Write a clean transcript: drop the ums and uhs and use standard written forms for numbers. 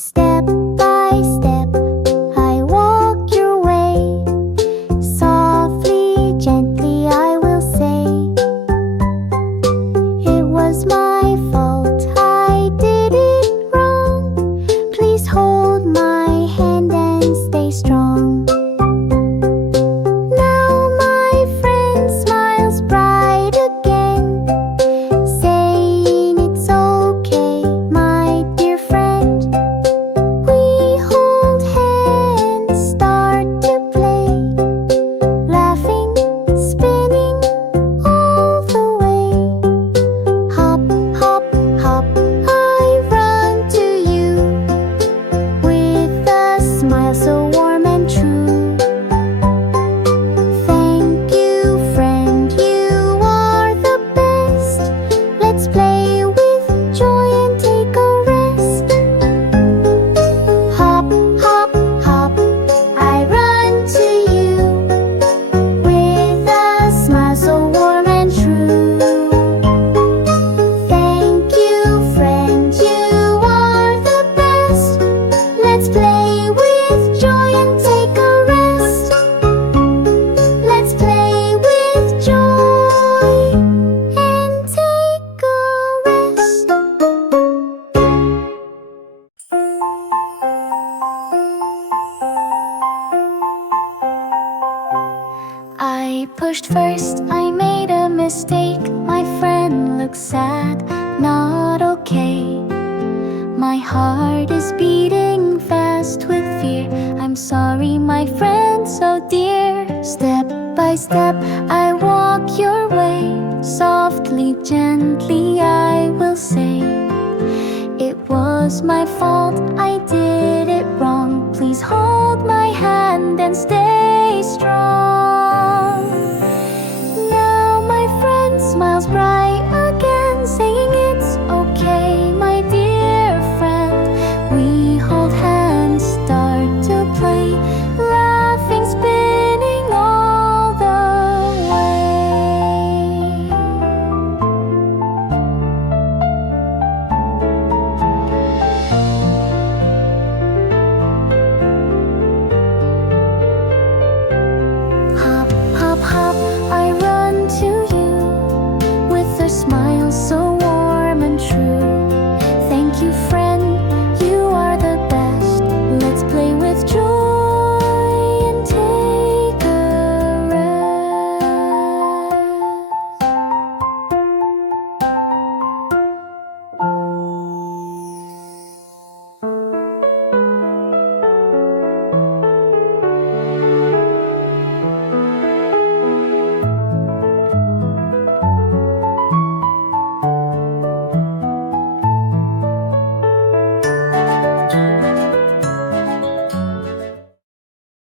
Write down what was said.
Step by step, I walk your way. Softly, gently, I will say, it was my fault, I did it wrong. Please hold my hand and stay strong. Now my friend smiles bright again, saying it's okay, my dear friend. We hold hands, start to play, laughing, spinning all the way. Hop, hop, hop, I run to you with a smile so warm and true. Thank you, friend, you are the best. Let's play with joy and take a rest. Hop, hop, hop, I run to you with a smile so warm and true. Thank you, friend, you are the best. Let's play with joy and take a rest. Let's play with joy and take a rest. I pushed first, I made a mistake. My friend looks sad, not okay. My heart is beating fast with fear. I'm sorry, my friend so dear. Step by step, I walk your way. Softly, gently, I will say, it was my fault, I did it wrong. Please hold my hand and stay strong. Now my friend smiles bright